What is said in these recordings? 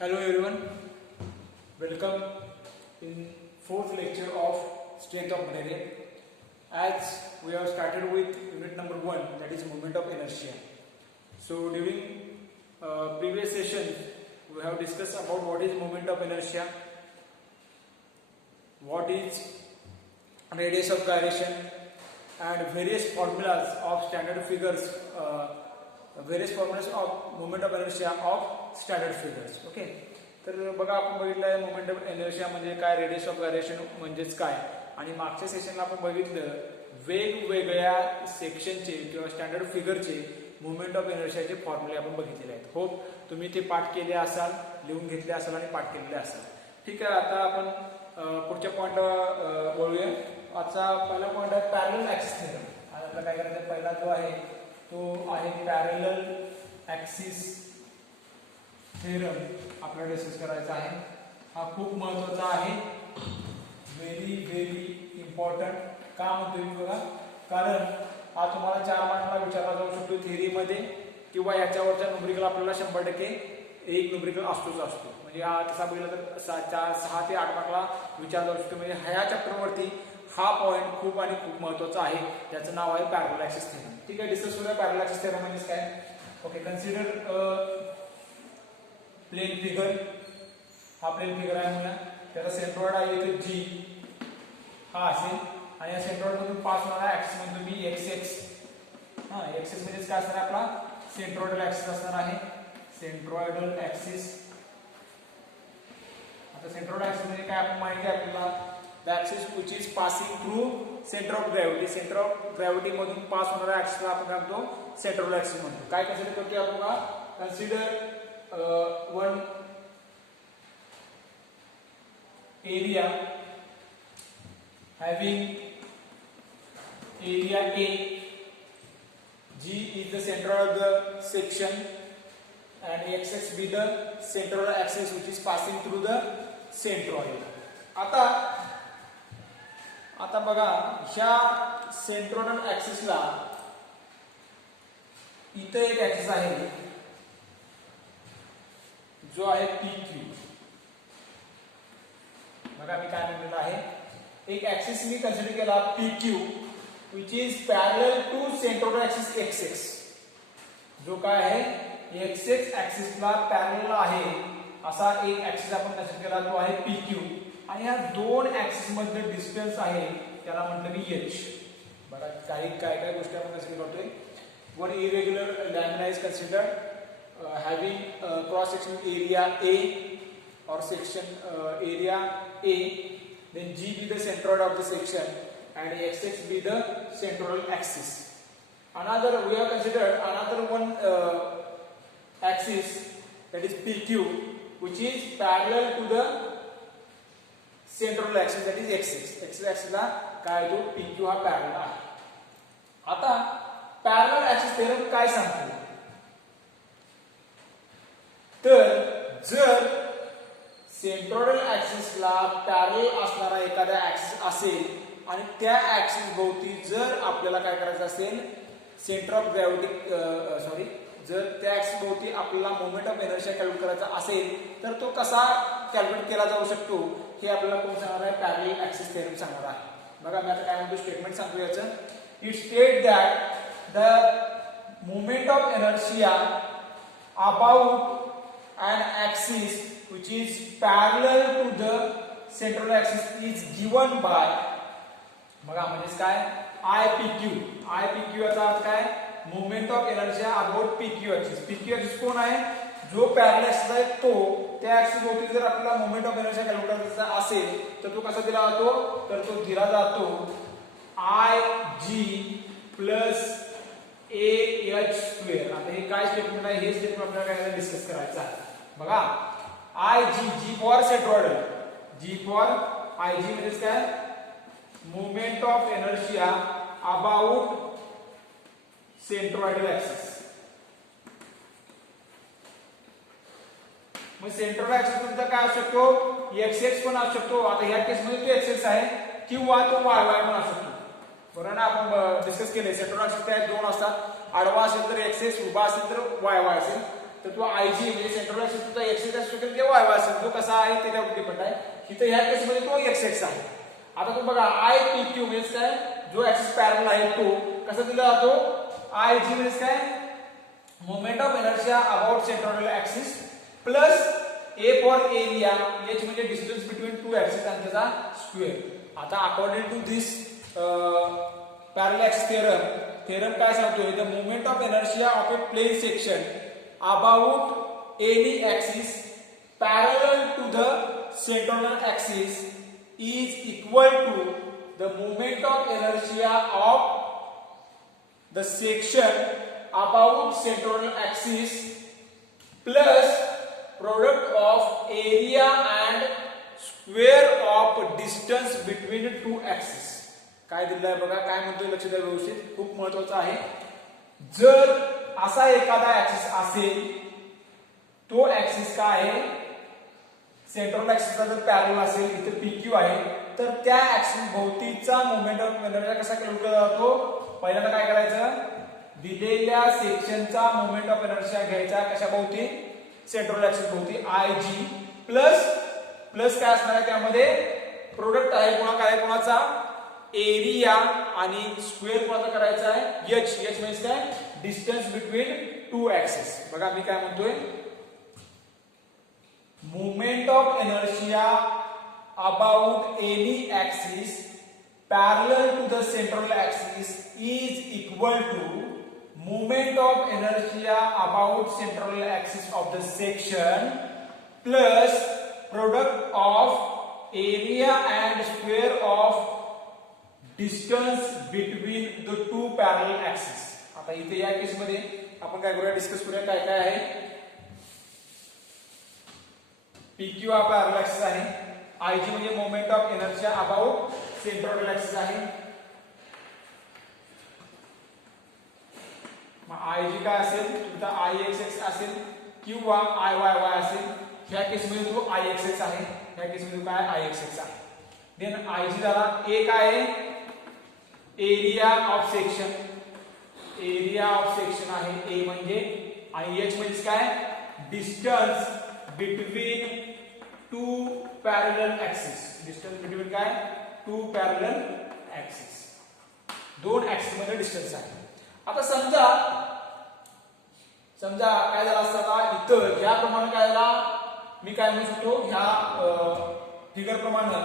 Hello everyone, welcome in fourth lecture of strength of material. As we have started with unit number 1, that is moment of inertia. So during previous session we have discussed about what is moment of inertia, what is radius of gyration, and various formulas of standard figures, various formulas of moment of inertia of standard figures. Okay, तर बघा आपण बघितलं moment of inertia म्हणजे काय, radius of gyration म्हणजेच काय, आणि मागच्या सेशनला आपण बघितलं वेगवेगळ्या सेक्शनचे किंवा स्टँडर्ड फिगरचे मोमेंट ऑफ इनर्शियाचे फॉर्म्युले आपण बघितलेले आहेत. होप तुम्ही ते पाठ केले असाल, लिहून घेतले असाल आणि पाठ केलेले असाल. ठीक आहे, आता आपण पुढच्या पॉइंटवर बोलूया. आजचा पहिला पॉइंट आहे पॅरलल ऍक्सिस थेरम. आज आपल्याला काय करायचं, पहिला जो आहे तो आहे पॅरलल ऍक्सिस थेरम आपल्याला डिस्कस करायचा आहे. हा खूप महत्त्वाचा आहे, व्हेरी व्हेरी इम्पॉर्टंट. का म्हणतोय मी बघा, कारण हा तुम्हाला 4 मार्काला विचारला जाऊ शकतो थेअरीमध्ये, किंवा याच्यावरच्या न्यूमेरिकल आपल्याला 100% एक न्यूमेरिकल असतोच असतो. म्हणजे हा तसा बघितला तर 6 ते 8 मार्काला विचारला जाऊ शकतो. म्हणजे ह्या चॅप्टरवरती हा पॉइंट खूप आणि खूप महत्त्वाचा आहे, ज्याचं नाव आहे पॅरलल ऍक्सिस थेरम. ठीक आहे, डिस्कस करूया पॅरलल ऍक्सिस थेरम म्हणजे काय. Okay, consider plane figure. हा प्लेन फिगर आहे म्हणा, त्याचा सेंट्रॉइड आहे इथे जी हा असेल, आणि या सेंट्रॉइड मधून पास होणारा ऍक्सिस म्हणतो मी एक्स. हा, एक्सिस म्हणजे काय असणार आपला सेंट्रॉइडल ऍक्सिस असणार आहे, सेंट्रॉइडल ऍक्सिस. आता सेंट्रॉइडल ऍक्सिस म्हणजे काय आपण माहिती आहे आपल्याला, the axis which is passing through centre of gravity. Centre of gravity मधून पास होणारा ऍक्सिसला आपण काय म्हणतो, सेंट्रॉइडल ऍक्सिस म्हणतो. काय कन्सिडर करतोय आपण बघा, consider one area having area A. G is the center of the section and x be the central axis which is passing through the centroid. आता बघा, ह्या सेंट्रोइडल ऍक्सिसला इथे एक ऍक्सिस आहे जो आहे PQ. बघा मी काय म्हणलेलं आहे, एक ऍक्सिस मी कन्सिडर केला PQ which is parallel to centroidal axis XX. जो काय आहे XX ऍक्सिसला पॅरलल आहे असा एक ऍक्सिस आपण कन्सिडर केला, तो आहे PQ. आणि या दोन ऍक्सिस मधले डिस्टन्स आहे त्याला म्हटलं मी H. बघा काय गोष्टी आपण कन्सिडर करतोय. One irregular lamina is considered having cross section area A or section area A, then G be the centroid of the section and XX be the central axis. Another we have considered another one axis, that is PQ, which is parallel to the central axis, that is XX. X axis ला काय तो PQ हा parallel आहे. आता parallel axis theorem काय सांगतो, तर जर सेंट्रोइडल ऍक्सिसला पॅरलल असणारा एखादा ऍक्सिस असेल आणि त्या ऍक्सिस भोवती जर आपल्याला काय करायचं असेल, सेंटर ऑफ ग्रॅव्हिटी जर त्या ऍक्सिस भोवती आपल्याला मोमेंट ऑफ इनर्शिया कॅल्क्युलेट करायचा असेल, तर तो कसा कॅल्क्युलेट केला जाऊ शकतो हे आपल्याला कोण सांगणार आहे, पॅरलल ऍक्सिस थेरम सांगणार आहे. बघा मी आता काय म्हणतो, स्टेटमेंट सांगतो याचं. It state that the moment of inertia about an axis which is parallel to the central axis is given by, बघा म्हणजे काय, IPQ याचा अर्थ काय, moment of inertia about PQ axis. PQ axis कोण आहे, जो पॅरलल ऍक्सिस आहे तो. त्या ऍक्सिस भोवती जर आपल्याला मोमेंट ऑफ इनर्शिया कॅल्क्युलेट करायचा असेल तर तो कसा दिला जातो, तर तो दिला जातो IG प्लस AH². आता हे काय स्टेटमेंट आहे, हे स्टेटमेंट आपल्याला काय डिस्कस करायचं आहे. बघा G for centroidal, G for IG म्हणजे काय, moment of inertia about centroidal axis. मग सेंट्रॉइडल ऍक्सिस तुमचा काय असू शकतो, XX पण असू शकतो. आता ह्या केस मध्ये तो XX आहे, किंवा तो YY पण असू शकतो. बरोबर ना, आपण डिस्कस केले सेंट्रॉइडल ऍक्सिस काय दोन असतात, आडवा असेल तर XX, उभा असेल तर YY असेल. तर तो आय जी म्हणजे सेंट्रल ऍक्सिस तुझा एक्स एक्स असू शकेल किंवा वाय वाय असेल. तो कसा आहे ते त्यावर डिपेंड आहे. इथं ह्या केसमध्ये तो एक्स एक्स आहे. आता तुम्ही बघा आय पी क्यू म्हणजे काय, जो ऍक्सिस पॅरलल आहे तो कसा दिला जातो, आय जी म्हणजे काय, moment of inertia about centroidal axis plus A for area, H म्हणजे डिस्टन्स बिटवीन टू ऍक्सिस आणि त्याचा स्क्वेअर. आता according to this parallel axis theorem काय सांगतोय, the moment of inertia of a plane section about any axis parallel to the centroidal axis is equal to the moment of inertia of the section about centroidal axis plus product of area and square of distance between two axes. काय दिलंय बघा, काय म्हणतोय लक्ष द्या व्यवस्थित, खूप महत्वाचं आहे. जर असा एखादा ऍक्सिस असेल, तो ऍक्सिस काय आहे, सेंट्रल ऍक्सिसला जर पॅरलल असेल, इथे PQ आहे, तर त्या ऍक्सिस भोवतीचा मोमेंट ऑफ इनर्शिया कसा कॅल्क्युलेट केला जातो, पहिल्यांदा काय करायचं, दिलेल्या सेक्शनचा मोमेंट ऑफ इनर्शिया घ्यायचा कशा भोवती, सेंट्रल ऍक्सिस भोवती आयजी प्लस काय असणार आहे त्यामध्ये प्रोडक्ट आहे कोणाचा एरिया आणि स्क्वेअर कोणाचा करायचा आहे एच म्हणजे काय, डिस्टन्स बिटवीन टू ऍक्सिस. बघा मी काय म्हणतोय, moment of inertia about any axis parallel to the central axis is equal to moment of inertia about central axis of the section plus product of area and square of distance between the two parallel axes. आता इथे या केस मध्ये आपण काय करूया, discuss करूया काय काय आहे. PQ हा पॅरलल ऍक्सिस आहे, IG म्हणजे moment of inertia about centroidal axis आहे. मग IG काय असेल, तुमचा IXX असेल किंवा IYY असेल. ह्या केसमध्ये तो IXX आहे, ह्या केसमध्ये काय IXX आहे. देन IG झाला, A काय आहे, area of section, area of section आहे A म्हणजे, आणि H म्हणजे काय, distance between to parallel axis, distance between काय, टू पॅरलल ऍक्सिस, दोन ऍक्सिस मध्ये डिस्टन्स आहे. आता समजा काय झालं असतं, इथं ज्याप्रमाणे काय झाला, मी काय म्हणू शकतो, ह्या फिगर प्रमाणे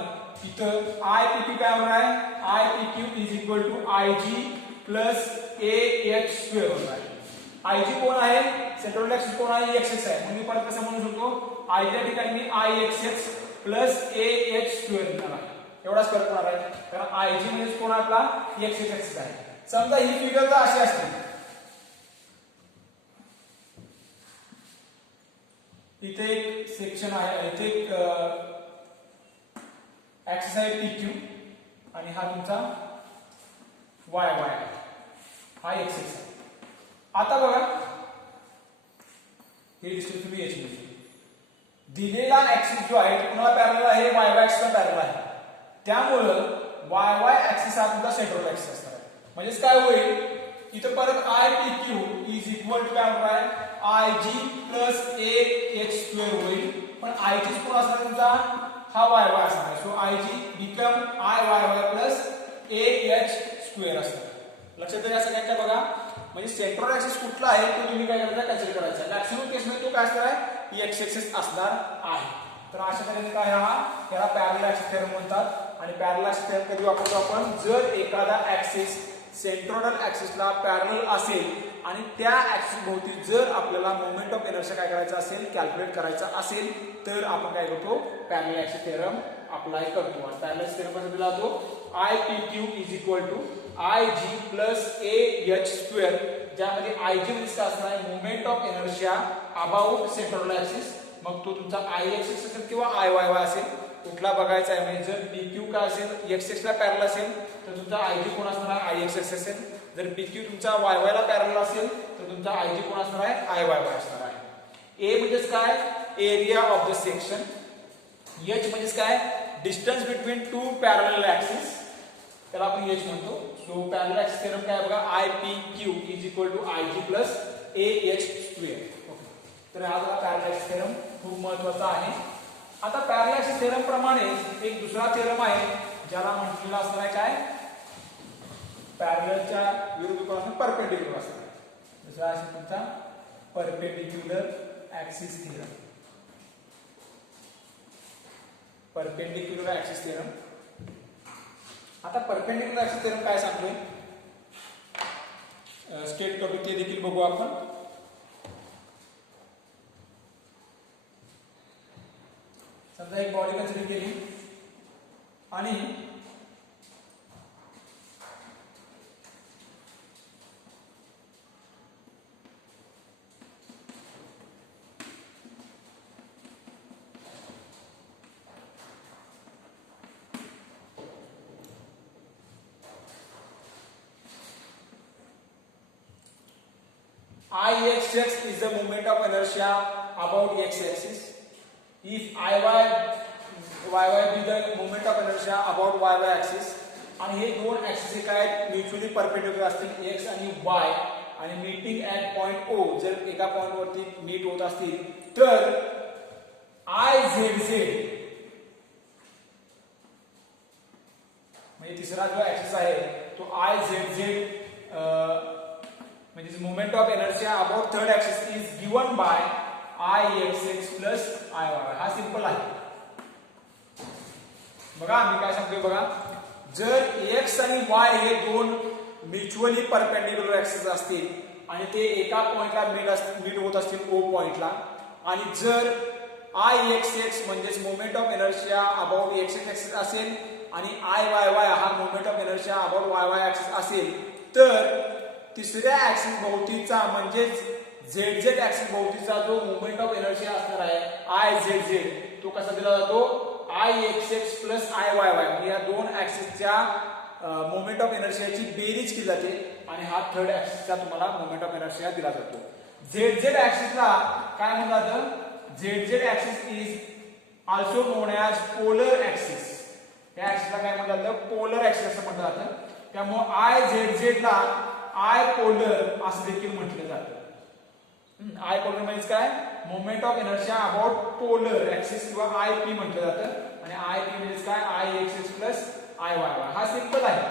इथं आय पी क्यू काय होणार आहे, I P Q is equal to I G plus A H square होणार आहे. आय जी कोण आहे, सेंट्रल ऍक्सिस कोण आहे, एक्स एक्स आहे, म्हणून मी परत कसं म्हणू शकतो, आय च्या ठिकाणी मी I X X plus A H square लिहिणार आहे. एवढाच फरक होणार आहे, कारण आय जी म्हणजे कोण आपला एक्स एक्स एक्स आहे. समजा ही फिगर तर अशी असते, इथे एक सेक्शन आहे, इथे एक ऍक्सिस आहे PQ आणि हा तुमचा वाय वाय हा एक्स एक्स आहे. आता बघा हे डिस्टन्स तुम्ही एच मध्ये, दिलेला ऍक्सिस जो आहे तो कुणाला पॅरलल आहे, वाय वाय ऍक्सिसला पॅरलल आहे. त्यामुळं वाय वाय ऍक्सिस हा तुमचा सेंट्रल ऍक्सिस असणार आहे. म्हणजेच काय होईल, इथं परत I P Q is equal to काय होणार, I G plus A H square होईल. पण आय जी कोण असणार तुमचा, हा वाय वाय असणार आहे. So I G become I Y Y plus A H square असणार. लक्षात द्या सगळ्यांच्या बघा, म्हणजे सेंट्रल ऍक्सिस कुठला आहे तो तुम्ही काय करायचं, कन्सिडर करायचा. मॅक्सिमम केसमध्ये तो काय असणार आहे, एक्स एक्सिस असणार आहे. तर अशा तऱ्हेने काय याला पॅरलल ऍक्सिस थेरम म्हणतात. आणि पॅरलल ऍक्सिस थेरम कधी वापरतो आपण, जर एखादा ऍक्सिस सेंट्रोइडल ऍक्सिसला पॅरलल असेल आणि त्या ऍक्सिस भोवती जर आपल्याला मोमेंट ऑफ इनर्शिया काय करायचा असेल, कॅल्क्युलेट करायचा असेल, तर आपण काय करतो, पॅरलल ऍक्सिस थेरम अप्लाय करतो. आणि पॅरलल ऍक्सिस थेरम कसा दिला जातो, I P Q is equal to I G plus A H square, ज्यामध्ये आय जी म्हणजे काय असणार आहे, moment of inertia about centroidal axis. मग तो तुमचा आय एक्स एक्स असेल किंवा आय वाय वाय असेल, कुठला बघायचा आहे. म्हणजे जर पी क्यू काय असेल, एक्स एक्स ला पॅरलल असेल तर तुमचा आय जी कोण असणार आहे, आय एक्स एक्स असेल. जर पी क्यू तुमचा वाय वाय ला पॅरलल असेल तर तुमचा आय जी कोण असणार आहे, आय वाय वाय असणार आहे. ए म्हणजेच काय, area of the section. H म्हणजेच काय, distance between to parallel axis, त्याला आपण एच म्हणतो. सो पॅरलल ऍक्सिस थेरम काय बघा, I P Q is equal to I G plus A H square. Okay. तर हा झाला पॅरलल ऍक्सिस थेरम, खूप महत्त्वाचा आहे. आता पॅरलल ऍक्सिस थेरम प्रमाणे एक दुसरा थेरम आहे ज्याला म्हटलेला असणार आहे काय, पॅरललच्या विरुद्ध कोण असणार, परपेंडिक्युलर असणार. दुसरा आहे तुमचा perpendicular axis theorem. Perpendicular axis theorem. आता परपेंडिक्युलर ऍक्सिस थेरम काय सांगतोय, स्टेट टॉपिक ते देखील बघू आपण. समजा एक बॉडी कन्सिडर केली आणि Ix is the moment of inertia about x-axis. If Iy be the moment of inertia about y axis. आणि हे दोन ऍक्सिस काय आहेत, म्युच्युअली परपेंडिक्युलर असतील x आणि y, आणि मीटिंग ऍट पॉइंट O जर एका पॉइंट वरती मीट होत असतील तर Izz म्हणजे तिसरा जो ऍक्सिस आहे तो Izz म्हणजे moment of inertia about third axis is given by Ixx plus Iy. हा सिंपल आहे. बघा मी काय सांगतोय बघा, जर x आणि y हे दोन म्युच्युअली परपेंडिक्युलर ऍक्सिस असतील आणि ते एका पॉइंटला मीट होत असतील O पॉइंटला, आणि जर Ixx म्हणजे moment of inertia about x axis असेल आणि Iyy हा moment of inertia about y axis असेल, तर तिसऱ्या ऍक्सिस भोवतीचा म्हणजेच zz ऍक्सिस भोवतीचा जो मोमेंट ऑफ इनर्शिया असणार आहे Izz, तो कसा दिला जातो, Ixx प्लस Iyy. म्हणजे या दोन ऍक्सिसच्या मोमेंट ऑफ इनर्शियाची बेरीज केली जाते आणि हा थर्ड ऍक्सिसचा तुम्हाला मोमेंट ऑफ इनर्शिया दिला जातो. zz ऍक्सिसला काय म्हणलं जातं, zz axis is also non as polar axis. या ऍक्सिसला काय म्हणलं जातं, पोलर ऍक्सिस असं म्हटलं जातं. त्यामुळे Izz ला आय पोलर असं देखील म्हटलं जातं. आय पोलर म्हणजे काय, moment of inertia about polar axis किंवा आयपी म्हटलं जातं. आणि आयपी म्हणजे काय, Ixx प्लस Iyy. हा सिंपल आहे.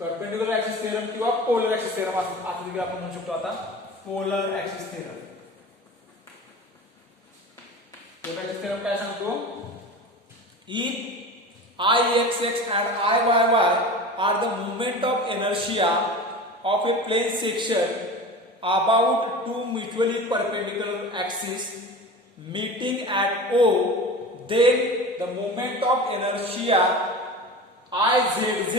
परपेंडिक्युलर ऍक्सिस थेरम किंवा पोलर ऍक्सिस थेरम असं देखील आपण म्हणू शकतो. आता polar axis theorem. Polar axis theorem काय सांगतो, if Ixx and Iyy are the moment of inertia of a plane section about two mutually perpendicular axes meeting at O, then the moment of inertia Izz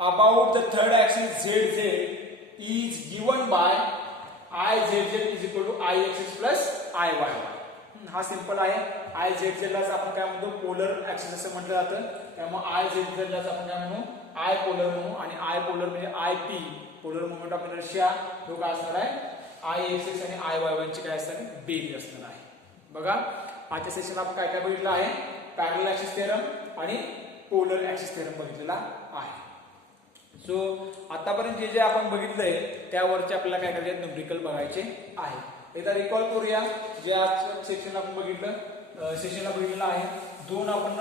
about the third axis Zz is given by Izz is equal to Ixx plus Iyy. हा simple आहे. Izz लाच आपण काय म्हणतो, polar axis असं म्हटलं जातं. त्यामुळे Izz लाच आपण काय म्हणू, आय पोलर म्हणू. आणि आय पोलर म्हणजे Ip polar moment of inertia जो काय असणार आहे, Ixx आणि Iyy ची काय असणार आहे, बेरीज असणार आहे. बघा आजच्या सेशन आपण काय काय बघितलं आहे, पॅरलल ऍक्सिस थेरम आणि पोलर ऍक्सिस थेरम बघितलेला आहे. सो आतापर्यंत जे जे आपण बघितलंय त्यावरचे आपल्याला काय करायचे, न्यूमेरिकल बघायचे आहे. एकदा रिकॉल करूया जे आज सेक्शनला आपण बघितलं आहे. दोन आपण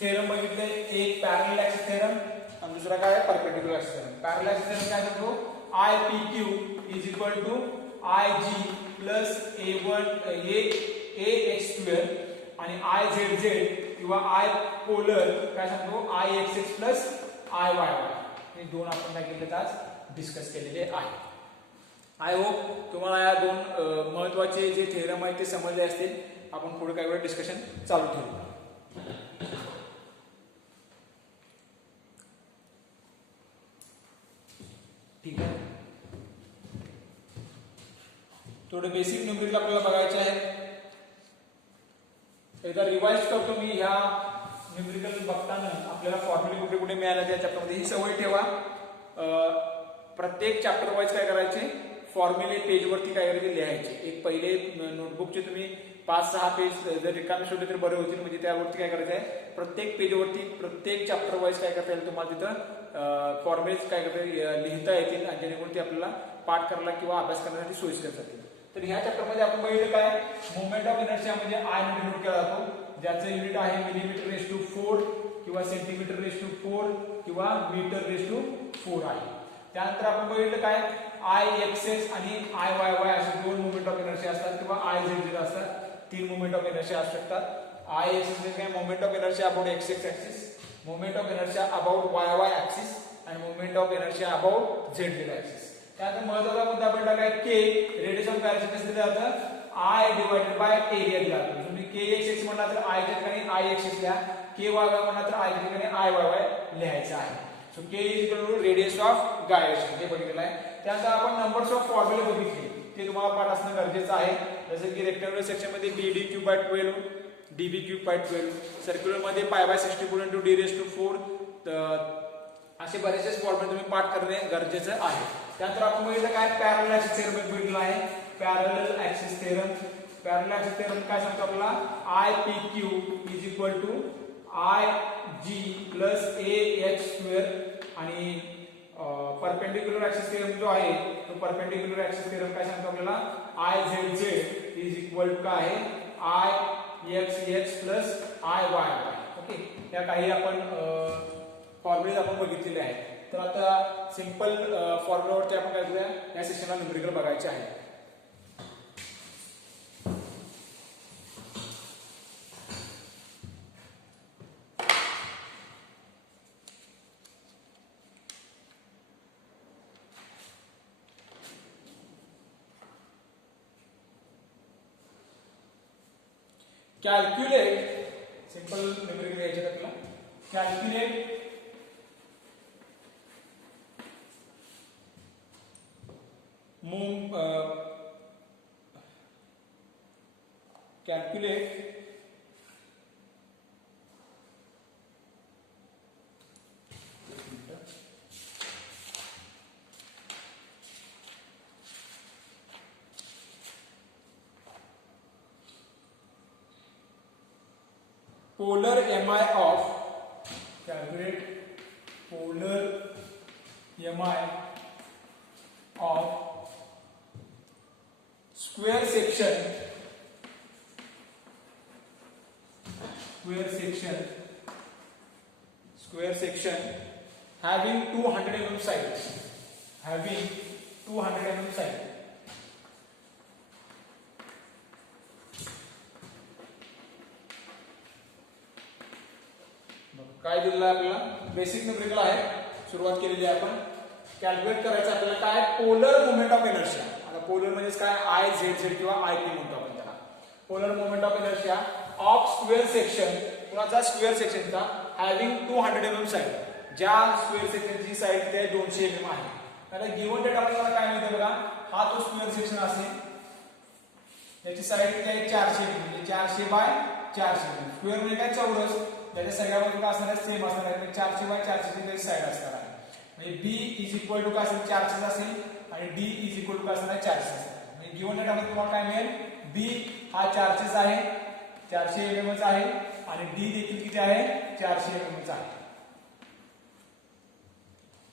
थेरम बघितले, एक पॅरलल ऍक्सिस थेरम आणि दुसरा काय आहे, perpendicular axis theorem. Parallel axis theorem काय सांगतो, Ipq is equal to Ig plus ax2 आणि Izz किंवा आय पोलर काय सांगतो, Ixx प्लस Iyy. हे दोन आपण काय केले आज डिस्कस केलेले आहे. आय होप तुम्हाला या दोन महत्वाचे जे थेरम आहेत ते समजले असतील. आपण पुढे काही वेळ डिस्कशन चालू ठेवू. ठीक आहे, थोडे बेसिक न्यूमेरिकल आपल्याला बघायचे आहे. एकदा रिवाइज करतो मी. ह्या न्यूमेरिकल बघताना आपल्याला फॉर्म्युले कुठे कुठे मिळाले त्या चॅप्टरमध्ये ही सवय ठेवा. प्रत्येक चॅप्टर वाईज काय करायचे, फॉर्म्युले पेजवरती काय करायचे लिहायचे. एक पहिले नोटबुकचे तुम्ही 5-6 पेज जर रिकामे सोडले तर बरे होतील. म्हणजे त्यावरती काय करायचं आहे, प्रत्येक पेजवरती प्रत्येक चॅप्टर वाईज काय करता येईल तुम्हाला तिथं फॉर्म्युलेज काय करता लिहिता येतील आणि जेणेकरून ते आपल्याला पाठ करायला किंवा अभ्यास करण्यासाठी सोयीस्कर जातील. तर ह्या चॅप्टरमध्ये आपण बघितलं काय, मोमेंट ऑफ इनर्शिया म्हणजे आय ने डिनोट केला जातो, ज्याचं युनिट आहे मिलीमीटर रेस टू 4 किंवा सेंटीमीटर रेस टू 4 किंवा मीटर रेस टू 4 आहे. त्यानंतर आपण बघितलं काय, आय एक्स एक्स आणि आय वाय वाय असे दोन मोमेंट ऑफ इनर्शिया असतात किंवा आय झेड झेड असतात, तीन मोमेंट ऑफ इनर्शिया असू शकतात. आय एक्स एक्स म्हणजे moment of inertia about X X axis, moment of inertia about Y Y axis आणि moment of inertia about Z Z axis. त्यानंतर महत्त्वाचा मुद्दा आपण टाकाय के, रेडियस ऑफ गायरेशन कसं दिलं जातं, आय डिवाइडेड बाय एरिया दिला जातो. तुम्ही के एक्स एक्स म्हणला तर आय च्या ठिकाणी आय एक्स एक्स लिहा, के वाय वाय म्हणला तर आय च्या ठिकाणी आय वाय वाय लिहायचं आहे. So K is equal to radius of gyration हे बघितलेलं आहे. त्यानंतर आपण नंबर्स ऑफ फॉर्म्युले बघितले, ते तुम्हाला पाठ असणं गरजेचं आहे. जसं की रेक्टँग्युलर सेक्शन मध्ये bd cube by 12 db cube by 12, circular मध्ये pi by 64 into d raise to 4, असे बरेचसे फॉर्म्युले तुम्ही पाठ करणे गरजेचं आहे. त्यानंतर आपण बघितलं काय, पॅरलल ऍक्सिस थेरम बघितलं आहे. Parallel axis theorem, parallel axis theorem काय सांगतो आपल्याला, I P Q is equal to I G plus A H square आणि परपेंडिक्युलर ऍक्सिस थेरम जो आहे तो परपेंडिक्युलर ऍक्सिस थेरम काय सांगतो आपल्याला, I Z Z is equal to काय आहे, I X X plus I Y Y. Okay, त्या काही आपण फॉर्म्युले आपण बघितलेले आहेत. तर आता सिंपल फॉर्म्युलावरती आपण काय करूया, या सेशनला न्यूमेरिकल बघायचे आहे. कॅल्क्युलेट, सिंपल न्यूमेरिकल घ्यायचे आपल्याला. Calculate calculate polar mi of, calculate polar mi of square section having 200 mm sides, having 200 mm side. काय दिलेलं आहे आपल्याला, बेसिक न्यूमेरिकल आहे, सुरुवात केलेली आहे आपण. कॅल्क्युलेट करायचं आपल्याला काय, पोलर मोमेंट ऑफ इनर्शिया. आता पोलर म्हणजे काय, आय झेड झेड किंवा आय पी म्हणतो आपण त्याला. Polar moment of inertia of square section, कुणाचा, स्क्वेअर सेक्शनचा, हॅव्हिंग 200 mm साइड, ज्या स्क्वेअर सेक्शनची साइड ते 200 mm आहे. आता गिव्हन डेट आपल्याला काय मिळतं बघा, हा तो स्क्वेअर सेक्शन असेल, त्याची साइड काय 400 म्हणजे 400 बाय 400. स्क्वेअर म्हणजे काय, चौरस, त्याच्या सगळ्यामध्ये काय असणार आहे, सेम असणार आहे. 400 बाय 400 ची साइड असणार आहे. म्हणजे बी इज इक्वल टू काय असेल, 400 असेल आणि डी इज इक्वल टू काय असणार आहे, 400 असेल. म्हणजे गिव्हन डेट मध्ये तुम्हाला काय मिळेल, बी हा 400 आहे, 400 mm चा आहे आणि डी देखील किती आहे, 400 mm चा आहे.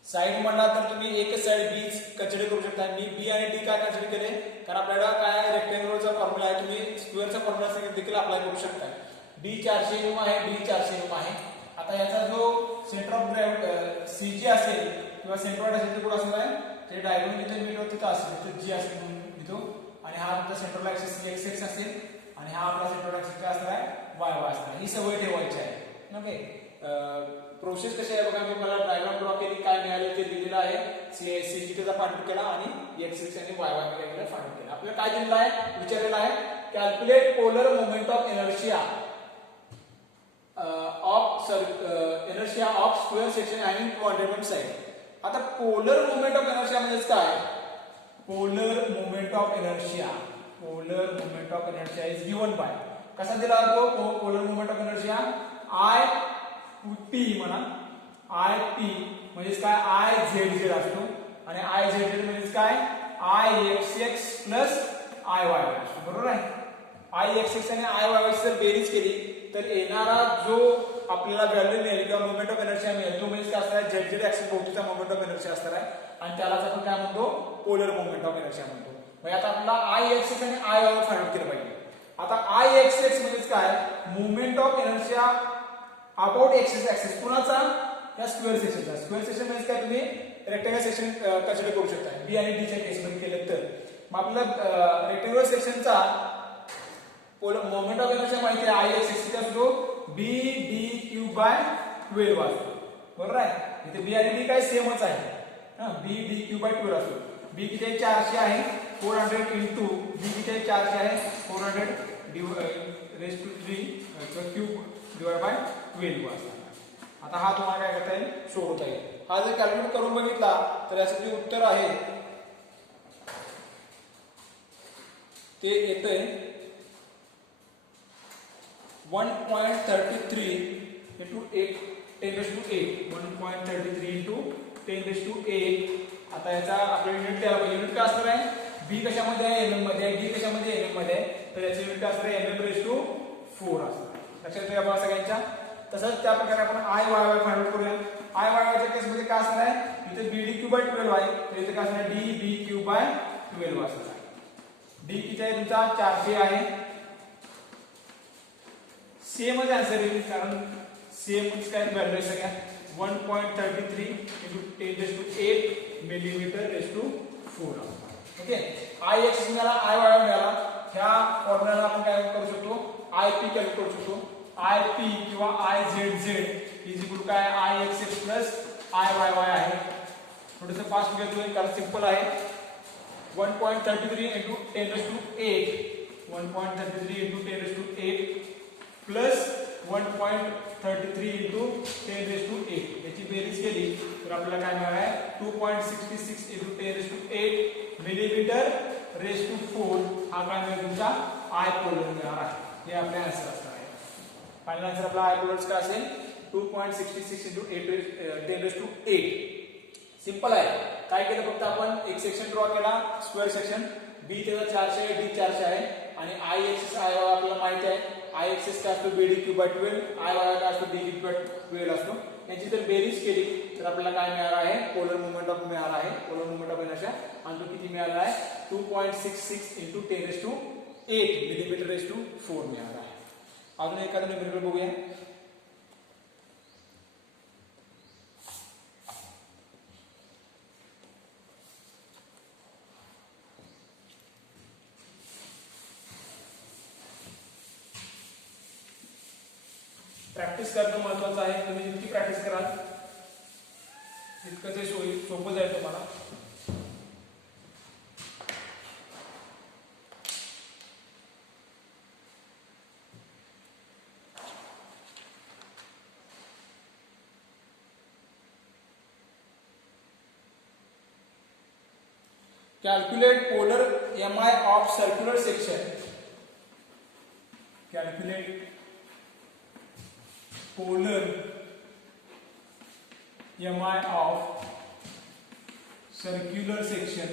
साइड म्हणला तर तुम्ही एकच साइड बी कन्सिडर करू शकता. मी बी आणि डी काय कन्सिडर केले, कारण आपल्याला काय रेक्टँग्युलरचा फॉर्म्युला आहे, तुम्ही स्क्वेअरचा फॉर्म्युला देखील अप्लाय करू शकता. बी 400 mm आहे, डी 400 mm आहे. आता याचा जो सेंटर ऑफ ग्रॅव्हिटी सी जी असेल किंवा सेंटर ऑफ असेल ते कुठं असणार आहे, ते डायगोनल जिथे मीट होतं तिथं असेल, तिथं जी असेल म्हणून लिहितो. आणि हा तुमचा सेंट्रल ऍक्सिस एक्स एक्स असेल आणि हा आपला सेंट्रल ऍक्सिस काय असणार आहे, वाय वाय असणार आहे. ही सवय ठेवायची आहे. ओके, प्रोसेस कशी आहे बघा, मी मला डायग्राम ड्रॉ केली, काय मिळाले ते दिलेलं आहे. सी जी त्याचा फाइंड आउट केला आणि एक्स एक्स आणि वाय वाय फाइंड आउट केला. आपल्याला काय दिलेलं आहे, विचारलेलं आहे, calculate polar moment of inertia inertia of square section having 200 mm side. आता पोलर मोमेंट ऑफ इनर्शिया म्हणजे काय, polar moment of inertia, polar moment of inertia is given by, कसा दिला जातो polar moment of inertia, I P म्हणा, I P म्हणजे काय, I Z Z असतो आणि आय झेड झेड म्हणजे काय, I X X plus I Y असतो. बरोबर आहे. आय एक्स एक्स आणि आय वाय जर बेरीज केली तर येणारा जो आपल्याला व्हॅल्यू मिळेल किंवा मोमेंट ऑफ इनर्शिया मिळेल तो म्हणजे काय असणार आहे, झेड झेड ऍक्सिस भोवतीचा मोमेंट ऑफ इनर्शिया असणार आहे आणि त्यालाच आपण काय म्हणतो, पोलर मोमेंट ऑफ इनर्शिया म्हणतो. म्हणजे आता आपल्याला आय एक्स एक्स आणि आय वाय फाइंड आउट केलं पाहिजे. आता आय एक्स एक्स म्हणजे काय, moment of inertia about axis axis कुणाचा, या स्क्वेअर सेक्शनचा. स्क्वेअर सेक्शन म्हणजे काय, तुम्ही रेक्टँगल सेक्शन कन्सिडर करू शकता बी आणि डी च्या केसमध्ये केलं तर. मग आपल्याला रेक्टँगुलर सेक्शनचा मोमेंट ऑफ इनर्शिया माहिती आहे, आय एक्स एक्स असतो बी डी क्यू बाय 12 असतो, बरोबर आहे. इथे बी आणि डी काय सेमच आहे, बी डी क्यू बाय 12 असतो. बी किती आहे, 400 आहे, 400 इंटू बी किती आहे, 400 आहे, 400 raise to 3 cube divide by 12 असतो. आता हा तुम्हाला काय करता येईल, सोडवता येईल. हा जर कॅल्क्युलेट करून बघितला तर याचं जे उत्तर आहे ते येतंय 1.33 into 8 10⁸ 1.33 into 10⁸. आता याचा आपल्याला युनिट द्यायला पाहिजे. युनिट काय असणार आहे, बी कशामध्ये आहे, एमएम मध्ये आहे, डी कशामध्ये एमएम मध्ये आहे, तर याचे युनिट काय असणार आहे, mm⁴ असणार. लक्षात ठेवा बघा सगळ्यांच्या. तसंच त्या प्रकारे आपण I Y Y find out करूया. आय वाय वायच्या केसमध्ये काय असणार आहे, इथे बी डी क्यू बाय 12 आहे, तर इथे काय असणार आहे, डी बी क्यू बाय 12 असणार आहे. डी किती आहे तुमचा, 400 आहे. सेमच आन्सर येईल कारण सेमच काय व्हॅल्यू आहे सगळ्या. 1.33 into 10⁸ मिलीमीटर रेस टू 4 असणार. ओके, आय एक्स मिळाला, आय वाय मिळाला. ह्या फॉर्म्युलाला आपण काय करू शकतो, आय पी कॅल्क्युलेट करू शकतो. आय पी किंवा I Z Z is equal काय, I X X plus I Y Y आहे. थोडंसं फास्ट घेतोय कारण सिंपल आहे. 1.33 into 10⁸ 1.33 into 10⁸ प्लस 1.33 into 10⁸. याची बेरीज केली तर आपल्याला काय मिळणार आहे, 2.66 into 10⁸ मिलीमीटर रेस टू 4. हा काय मिळेल तुमचा आय पोलर मिळणार आहे. हे आपले आन्सर असणार आहे. फायनल आन्सर आपला आय पोलर काय असेल, 2.66 into 10⁸. सिंपल आहे. काय केलं, फक्त आपण एक सेक्शन ड्रॉ केला, स्क्वेअर सेक्शन. बी त्याचा 400 आहे, डी 400 आहे आणि आय एक्सिस आय वाय आपल्याला माहिती आहे. आय एक्सिस काय असतो, B D cube by 12, I Y काय असतो, डी क्यू बाय 12 असतो. यांची जर बेरीज केली तर आपल्याला काय मिळालं आहे, पोलर मुवमेंट ऑफ मिळाला आहे, पोलर मुवमेंट ऑफ इनर्शिया. आणि तो किती मिळाला आहे, 2.66 into 10⁸ मिलीमीटर रेस टू 4 मिळाला आहे. अजून एखादं न्यूमेरिकल बघूया. प्रॅक्टिस करणं महत्वाचं आहे. तुम्ही जितकी प्रॅक्टिस कराल तितकं ते सोपं जाईल तुम्हाला. Calculate polar MI of circular section. Calculate polar MI of circular section.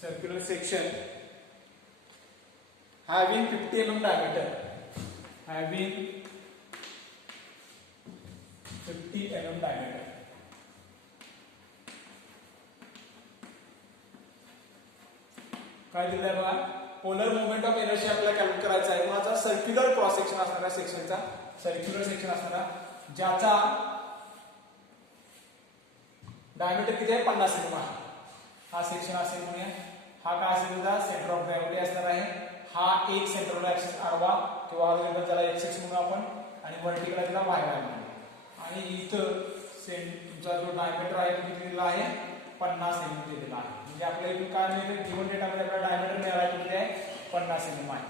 Circular section having 50 mm diameter. Having 50 mm diameter. काय दिलंय बघा, पोलर मोमेंट ऑफ इनर्शिया आपल्याला कॅल्क्युलेट करायचा आहे. माझा सर्क्युलर क्रॉस सेक्शन असणारा सेक्शनचा, सर्क्युलर सेक्शन असणारा ज्याचा डायमीटर किती आहे, 50 mm आहे. हा सेक्शन असेल म्हणूया. हा काय असेल तुझा, सेंटर ऑफ ग्रॅव्हिटी असणार आहे. हा एक सेंटर ऑफ ऍक्सिस आडवा किंवा हॉरिझॉन्टल त्याला एक्स एक्स म्हणू आपण आणि व्हर्टिकल त्याला वाय वाय म्हणू. आणि इथं तुमचा जो डायमीटर आहे तो किती दिलेला आहे, 50 mm दिलेला आहे. म्हणजे आपल्या इथून काय मिळेल, गिवन डेटामध्ये आपल्याला डायमीटर मिळाला आहे किती आहे, 50 mm आहे.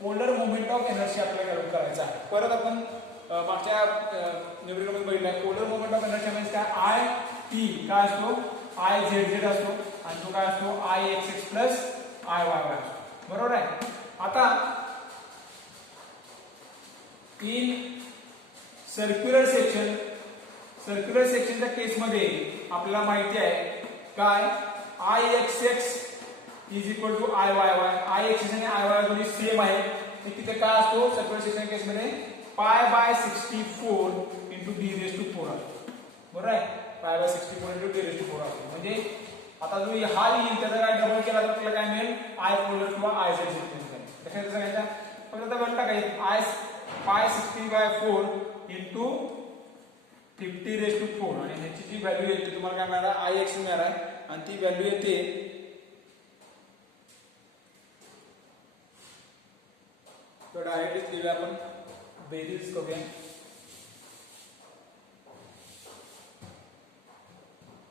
पोलर मोमेंट ऑफ एनर्जी आपल्याला कॅल्क्युलेट करायचा आहे. परत आपण मागच्या न्यूमेरिकल मध्ये बघितलं, पोलर मोमेंट ऑफ एनर्जी म्हणजे काय, आय पी काय असतो, आय झेड झेड असतो आणि तो काय असतो, I X X plus I Y Y असतो. बरोबर आहे. आता इन सर्क्युलर सेक्शनच्या केसमध्ये आपल्याला माहिती आहे काय, I X X is equal to I Y Y. I X आणि आय वाय दोन्ही सेम आहे. तिथे काय असतो सर्क्युलर सेक्शन केसमध्ये pi by 64 into D raise to 4 असतो. बरोबर आहे. Pi by 64 into D raise to 4 असतो. म्हणजे आता जो हा येईल त्याचा काय डबल केला तर आपल्याला काय मिळेल आय पोलर किंवा आय झेड मिळेल. लक्षात सांगायचा फक्त आता व्हॅल्यू टाकायची आय पाय 60 बाय 4 इंटू 50 रेस टू 4 आणि ह्याची जी व्हॅल्यू येते तुम्हाला काय मिळणार आय एक्स मिळणार आहे आणि ती व्हॅल्यू येते तो डायरेक्टली लिहूया आपण बेरीज करूया.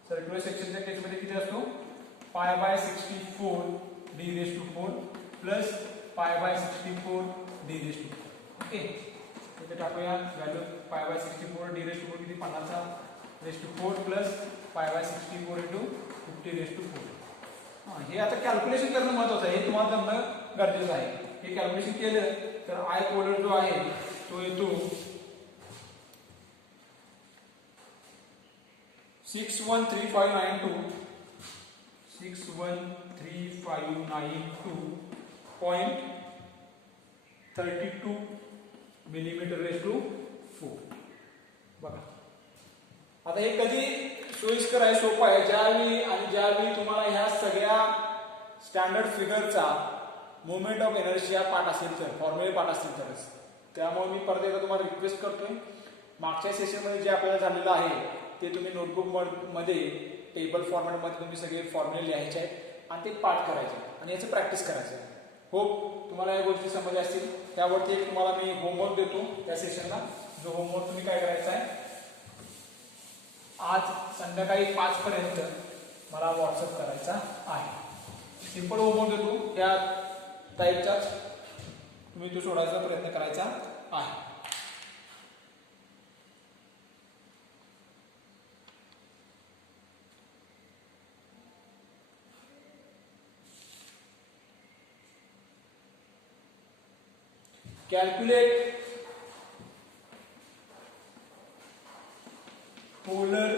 सर्क्युलर सेक्शनच्या केसमध्ये किती असतो pi by 64 D raise to 4 plus pi by 64 D raise to 4. Okay इथे टाकूया व्हॅल्यू पाय बाय 64 डी रेस टू 4 किती 50 raise to 4 plus pi by 64 into 50 raise to 4. हे आता कॅल्क्युलेशन करणं महत्वाचं आहे. हे तुम्हाला जमणं गरजेचं आहे. हे कॅल्क्युलेशन केलं तर आय पोलर जो आहे तो येतो 613,592 613,592.32 मिलीमीटर रेस टू 4. बघा आता हे कधी सोयीस्कर आहे सोपं आहे ज्यावेळी तुम्हाला ह्या सगळ्या स्टँडर्ड फिगरचा मोमेंट ऑफ इनर्शिया पाठ असेल तर फॉर्म्युले पाठ असतील तरच. त्यामुळे मी परत एकदा तुम्हाला रिक्वेस्ट करतोय मागच्या सेशनमध्ये जे आपल्याला झालेलं आहे ते तुम्ही नोटबुक मध्ये टेबल फॉर्मॅटमध्ये तुम्ही सगळे फॉर्म्युले लिहायचे आहेत आणि ते पाठ करायचे आणि याचं प्रॅक्टिस करायचं आहे. होप तुम्हाला या गोष्टी समजल्या असतील. त्यावरती एक तुम्हाला मी होमवर्क देतो त्या सेशनला. जो होमवर्क तुम्ही काय करायचा आहे आज संध्याकाळी 5 पर्यंत मला व्हॉट्सअप करायचा आहे. सिंपल होमवर्क देतो त्या टाईपचाच तुम्ही तो सोडायचा प्रयत्न करायचा आहे. Calculate polar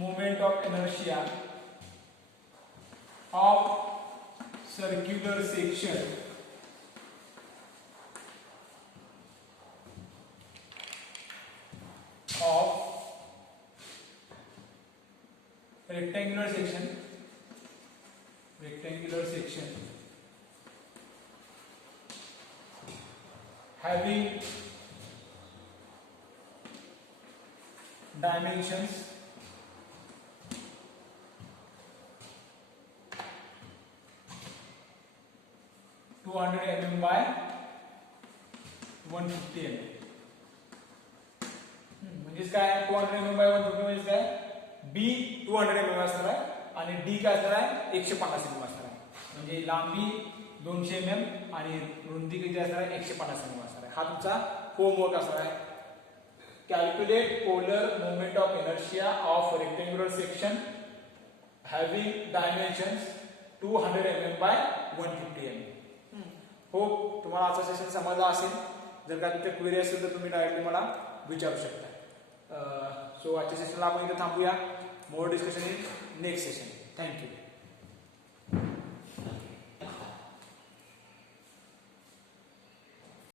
moment of inertia of circular section of rectangular section having dimensions 200 mm by 150 mm. म्हणजेच काय 200 mm by 150 म्हणजे काय बी 200 mm असणार आहे आणि डी काय असणार आहे 150 mm असणार आहे. म्हणजे लांबी 200 mm आणि रुंदी किती असणार आहे 150 mm असणार आहे. हा तुमचा होमवर्क असणार आहे. Calculate polar moment of inertia of rectangular section having dimensions 200 mm by 150 mm. हो तुम्हाला आजचा सेशन समजला असेल. जर का तिथे क्वेरी असेल तर तुम्ही डायरेक्टली मला विचारू शकता. सो आजच्या सेशनला आपण इथे थांबूया. More discussion in next session. Thank you.